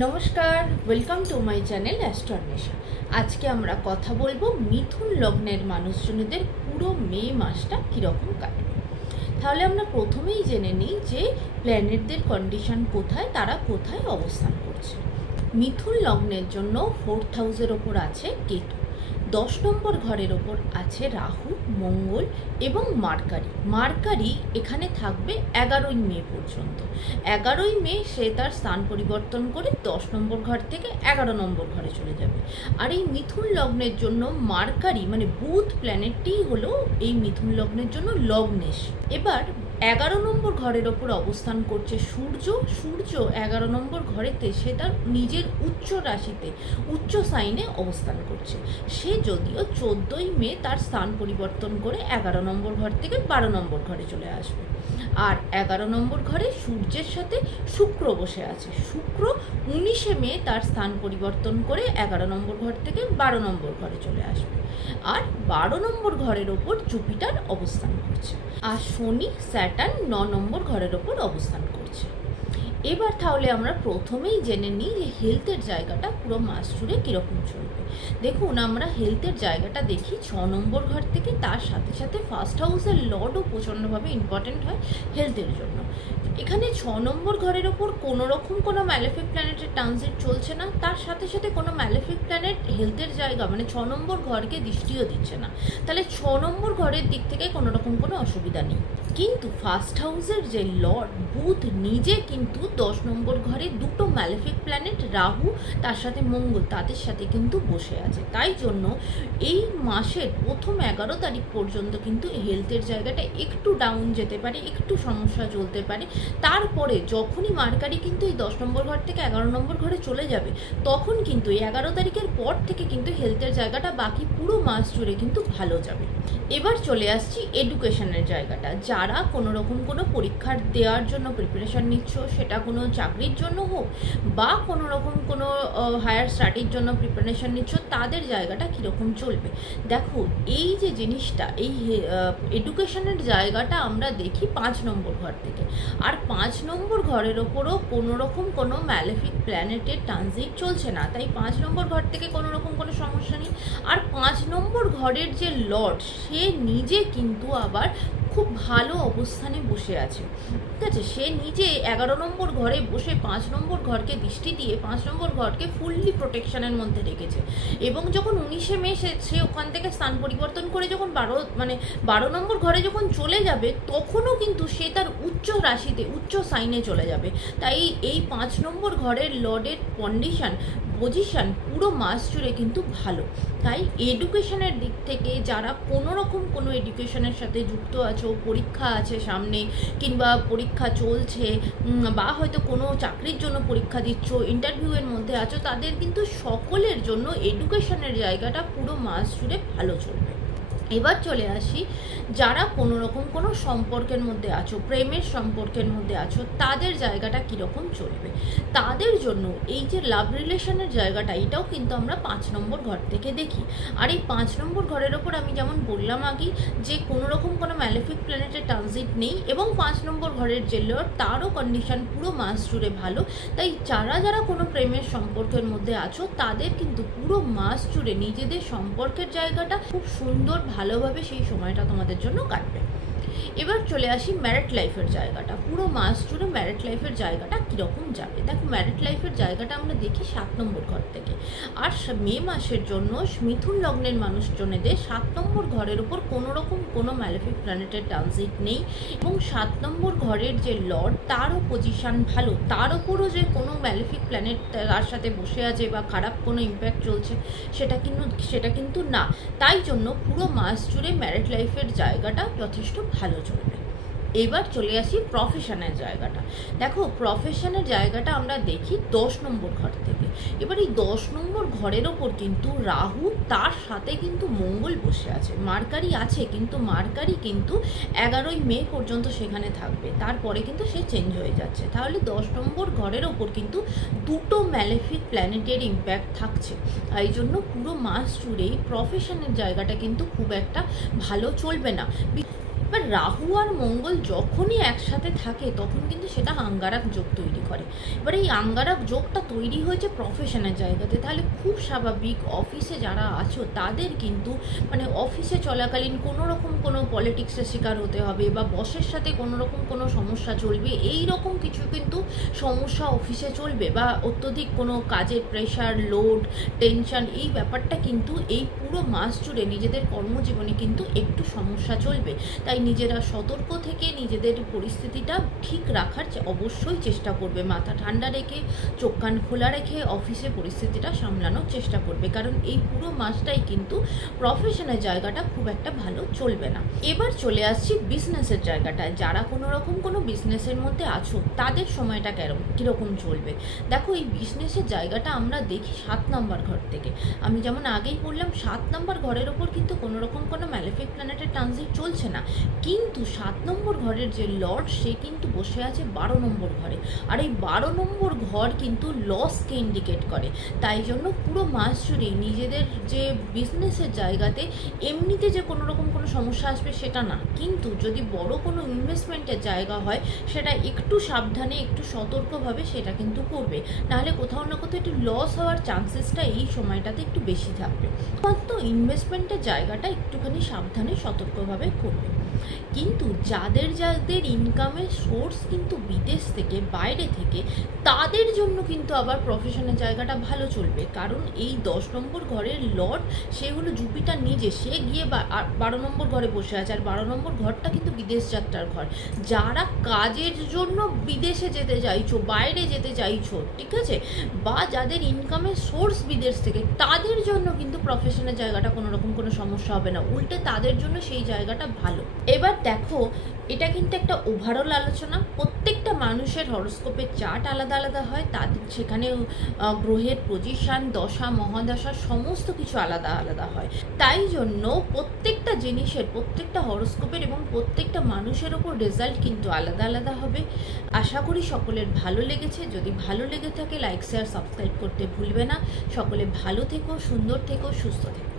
नमस्कार, welcome to my channel एस्ट्रोनेशा। आज के আমরা কথা বলবো মিথুন লগ্নের মানুষজনদের পুরো মে মাসটা কিরকম কাটবে। তাহলে আমরা প্রথমেই জেনে নিই যে প্ল্যানেটদের কন্ডিশন কোথায়, তারা কোথায় অবস্থান করছে। মিথুন লগ্নের জন্য 4th হাউসের ওপর আছে কেতু, 10 নম্বর ঘরের ওপর আছে রাহু, মঙ্গল এবং মার্কারি এখানে থাকবে 11ই মে পর্যন্ত। 11ই মে সে তার স্থান পরিবর্তন করে 10 নম্বর ঘর থেকে 11 নম্বর ঘরে চলে যাবে। আর এই মিথুন লগ্নের জন্য মার্কারি মানে বুধ প্ল্যানেটটি হলো এই মিথুন লগ্নের জন্য লগ্নেশ। এবার 11 নম্বর ঘরের ওপর অবস্থান করছে সূর্য 11 নম্বর ঘরেতে সে তার নিজের উচ্চ রাশিতে উচ্চ সাইনে অবস্থান করছে। সে যদিও 14ই মে তার স্থান পরিবর্তন করে 11 নম্বর ঘর থেকে 12 নম্বর ঘরে চলে আসবে। আর 11 নম্বর ঘরে সূর্যের সাথে শুক্র বসে আছে। শুক্র 19শে মে তার স্থান পরিবর্তন করে 11 নম্বর ঘর থেকে 12 নম্বর ঘরে চলে আসবে। আর 12 নম্বর ঘরের ওপর জুপিটার অবস্থান করছে। আর শনি স্যাটার্ন 9 নম্বর ঘরের ওপর অবস্থান করছে। এবার তাহলে আমরা প্রথমেই জেনে নিই যে হেলথের জায়গাটা পুরো মাস জুড়ে কীরকম চলবে। দেখুন, আমরা হেলথের জায়গাটা দেখি 6 নম্বর ঘর থেকে, তার সাথে সাথে ফার্স্ট হাউসের লর্ডও প্রচণ্ডভাবে ইম্পর্টেন্ট হয় হেলথের জন্য। এখানে 6 নম্বর ঘরের ওপর কোনো রকম কোনো ম্যালেফিক প্ল্যানেটের ট্রানজিট চলছে না, তার সাথে সাথে কোনো ম্যালেফিক প্ল্যানেট হেলথের জায়গা মানে 6 নম্বর ঘরকে দৃষ্টিও দিচ্ছে না। তাহলে 6 নম্বর ঘরের দিক থেকে কোনো রকম কোনো অসুবিধা নেই। কিন্তু ফার্স্ট হাউসের যে লর্ড বুধ নিজে কিন্তু 10 নম্বর ঘরে দুটো ম্যালেফিক প্ল্যানেট রাহু তার সাথে মঙ্গল তাদের সাথে কিন্তু বসে আছে। তাই জন্য এই মাসের প্রথম 11 তারিখ পর্যন্ত কিন্তু হেলথের জায়গাটা একটু ডাউন যেতে পারে, একটু সমস্যা চলতে পারে। তারপরে যখনই মার্কারি কিন্তু এই 10 নম্বর ঘর থেকে 11 নম্বর ঘরে চলে যাবে, তখন কিন্তু এই 11 তারিখের পর থেকে কিন্তু হেলথের জায়গাটা বাকি পুরো মাস জুড়ে কিন্তু ভালো যাবে। এবার চলে আসছি এডুকেশনের জায়গাটা। যারা কোনো রকম কোনো পরীক্ষার দেওয়ার জন্য প্রিপারেশন নিচ্ছ, সেটা কোনো চাকরির জন্য হোক বা কোনো রকম কোনো হায়ার স্টাডির জন্য প্রিপারেশন নিচ্ছ, তাদের জায়গাটা কীরকম চলবে। দেখো, এই যে জিনিসটা এই এডুকেশনের জায়গাটা আমরা দেখি 5 নম্বর ঘর থেকে। আর 5 নম্বর ঘরের ওপরও কোনো রকম কোনো ম্যালেফিক প্ল্যানেটের ট্রানজিট চলছে না, তাই 5 নম্বর ঘর থেকে কোনো রকম কোনো সমস্যা নেই। আর 5 নম্বর ঘরের যে লর্ড সে নিজে কিন্তু আবার খুব ভালো অবস্থানে বসে আছে। ঠিক আছে, সে নিজে 11 নম্বর ঘরে বসে 5 নম্বর ঘরকে দৃষ্টি দিয়ে 5 নম্বর ঘরকে ফুললি প্রোটেকশনের মধ্যে রেখেছে। এবং যখন 19শে মে সে ওখান থেকে স্থান পরিবর্তন করে যখন 12 নম্বর ঘরে যখন চলে যাবে, তখনও কিন্তু সে তার উচ্চ রাশিতে উচ্চ সাইনে চলে যাবে। তাই এই 5 নম্বর ঘরের লর্ডের পজিশন পুরো মাস জুড়ে কিন্তু ভালো। তাই এডুকেশনের দিক থেকে যারা কোনো রকম কোনো এডুকেশনের সাথে যুক্ত আছো, পরীক্ষা আছে সামনে কিংবা পরীক্ষা চলছে বা হয়তো কোনো চাকরির জন্য পরীক্ষা দিচ্ছ, ইন্টারভিউয়ের মধ্যে আছো, তাদের কিন্তু সকলের জন্য এডুকেশনের জায়গাটা পুরো মাস জুড়ে ভালো চলবে। এবার চলে আসি যারা কোনো রকম কোনো সম্পর্কের মধ্যে আছো, প্রেমের সম্পর্কের মধ্যে আছো, তাদের জায়গাটা কীরকম চলবে। তাদের জন্য এই যে লাভ রিলেশনের জায়গাটা, এটাও কিন্তু আমরা 5 নম্বর ঘর থেকে দেখি। আর এই 5 নম্বর ঘরের ওপর আমি যেমন বললাম আগে যে কোনো রকম কোনো ম্যালেফিক প্ল্যানেটের ট্রানজিট নেই এবং 5 নম্বর ঘরের যে লর্ড তারও কন্ডিশন পুরো মাস জুড়ে ভালো। তাই যারা কোনো প্রেমের সম্পর্কের মধ্যে আছো, তাদের কিন্তু পুরো মাস জুড়ে নিজেদের সম্পর্কের জায়গাটা খুব সুন্দর ভালোভাবে সেই সময়টা তোমাদের জন্য কাটবে। এবার চলে আসি ম্যারিড লাইফের জায়গাটা। পুরো মাস জুড়ে ম্যারিড লাইফের জায়গাটা কীরকম যাবে। দেখো, ম্যারিড লাইফের জায়গাটা আমরা দেখি 7 নম্বর ঘর থেকে। আর মে মাসের জন্য মিথুন লগ্নের মানুষজনেদের 7 নম্বর ঘরের উপর কোনো রকম কোনো ম্যালেফিক প্ল্যানেটের ট্রানজিট নেই এবং 7 নম্বর ঘরের যে লর্ড তারও পজিশন ভালো। তার উপরও যে কোনো ম্যালেফিক প্ল্যানেট তার সাথে বসে আছে বা খারাপ কোনো ইম্প্যাক্ট চলছে সেটা কিন্তু না। তাই জন্য পুরো মাস জুড়ে ম্যারিড লাইফের জায়গাটা যথেষ্ট ভালো চলবে। এবার চলে আসি প্রফেশনের জায়গাটা। দেখো, প্রফেশনের জায়গাটা আমরা দেখি 10 নম্বর ঘর থেকে। এবার এই 10 নম্বর ঘরের ওপর কিন্তু রাহু তার সাথে কিন্তু মঙ্গল বসে আছে। মার্কারি আছে, কিন্তু মার্কারি কিন্তু 11ই মে পর্যন্ত সেখানে থাকবে, তারপরে কিন্তু সে চেঞ্জ হয়ে যাচ্ছে। তাহলে 10 নম্বর ঘরের ওপর কিন্তু দুটো ম্যালেফিক প্ল্যানেটের ইম্প্যাক্ট থাকছে। এই জন্য পুরো মাস জুড়েই প্রফেশনের জায়গাটা কিন্তু খুব একটা ভালো চলবে না। এবার রাহু আর মঙ্গল যখনই একসাথে থাকে তখন কিন্তু সেটা আঙ্গারক যোগ তৈরি করে। এবার এই আঙ্গারক যোগটা তৈরি হয়েছে প্রফেশনের জায়গাতে, তাহলে খুব স্বাভাবিক অফিসে যারা আছো তাদের কিন্তু মানে অফিসে চলাকালীন কোনো রকম কোনো পলিটিক্সের শিকার হতে হবে, বা বসের সাথে কোনো রকম কোনো সমস্যা চলবে, এই রকম কিছু কিন্তু সমস্যা অফিসে চলবে, বা অত্যধিক কোনো কাজের প্রেশার, লোড, টেনশন, এই ব্যাপারটা কিন্তু এই পুরো মাস জুড়ে নিজেদের কর্মজীবনে কিন্তু একটু সমস্যা চলবে। তাই নিজেরা সতর্ক থেকে নিজেদের পরিস্থিতিটা ঠিক রাখার অবশ্যই চেষ্টা করবে, মাথা ঠান্ডা রেখে চোখ কান খোলা রেখে অফিসে পরিস্থিতিটা সামলানোর চেষ্টা করবে, কারণ এই পুরো মাসটাই কিন্তু প্রফেশনের জায়গাটা খুব একটা ভালো চলবে না। এবার চলে আসছি বিজনেসের জায়গাটায়। যারা কোনো রকম কোনো বিজনেসের মধ্যে আছো তাদের সময়টা কীরকম চলবে। দেখো, এই বিজনেসের জায়গাটা আমরা দেখি 7 নম্বর ঘর থেকে। আমি যেমন আগেই বললাম 7 নম্বর ঘরের ওপর কিন্তু কোনো রকম কোনো ম্যালেফিক প্ল্যানেটের ট্রানজিট চলছে না, কিন্তু 7 নম্বর ঘরের যে লর্ড সে কিন্তু বসে আছে 12 নম্বর ঘরে, আর এই 12 নম্বর ঘর কিন্তু লসকে ইন্ডিকেট করে। তাই জন্য পুরো মাস জুড়ে নিজেদের যে বিজনেসের জায়গাতে এমনিতে যে কোনো রকম কোনো সমস্যা আসবে সেটা না, কিন্তু যদি বড় কোনো ইনভেস্টমেন্টের জায়গা হয় সেটা একটু সাবধানে একটু সতর্কভাবে সেটা কিন্তু করবে, নাহলে কোথাও না কোথাও একটু লস হওয়ার চান্সেসটা এই সময়টাতে একটু বেশি থাকবে। তো ইনভেস্টমেন্টের জায়গাটা একটুখানি সাবধানে সতর্কভাবে করবে। কিন্তু যাদের যাদের ইনকামের সোর্স কিন্তু বিদেশ থেকে, বাইরে থেকে, তাদের জন্য কিন্তু আবার প্রফেশনের জায়গাটা ভালো চলবে, কারণ এই 10 নম্বর ঘরের লর্ড সে হলো জুপিটার নিজে, সে গিয়ে 12 নম্বর ঘরে বসে আছে, আর 12 নম্বর ঘরটা কিন্তু বিদেশ যাত্রার ঘর। যারা কাজের জন্য বিদেশে যেতে চাইছো, বাইরে যেতে চাইছো, ঠিক আছে, বা যাদের ইনকামের সোর্স বিদেশ থেকে, তাদের জন্য কিন্তু প্রফেশনের জায়গাটা কোনো রকম কোনো সমস্যা হবে না, উল্টে তাদের জন্য সেই জায়গাটা ভালো। এবার দেখো, এটা কিন্তু একটা ওভারঅল আলোচনা। প্রত্যেকটা মানুষের হরোস্কোপের চার্ট আলাদা আলাদা হয়, তাদের সেখানে গ্রহের পজিশন, দশা মহাদশা সমস্ত কিছু আলাদা আলাদা হয়। তাই জন্য প্রত্যেকটা জিনিসের, প্রত্যেকটা হরোস্কোপের এবং প্রত্যেকটা মানুষের ওপর রেজাল্ট কিন্তু আলাদা আলাদা হবে। আশা করি সকলের ভালো লেগেছে। যদি ভালো লেগে থাকে লাইক, শেয়ার, সাবস্ক্রাইব করতে ভুলবে না। সকলে ভালো থেকো, সুন্দর থেকো, সুস্থ থেকো।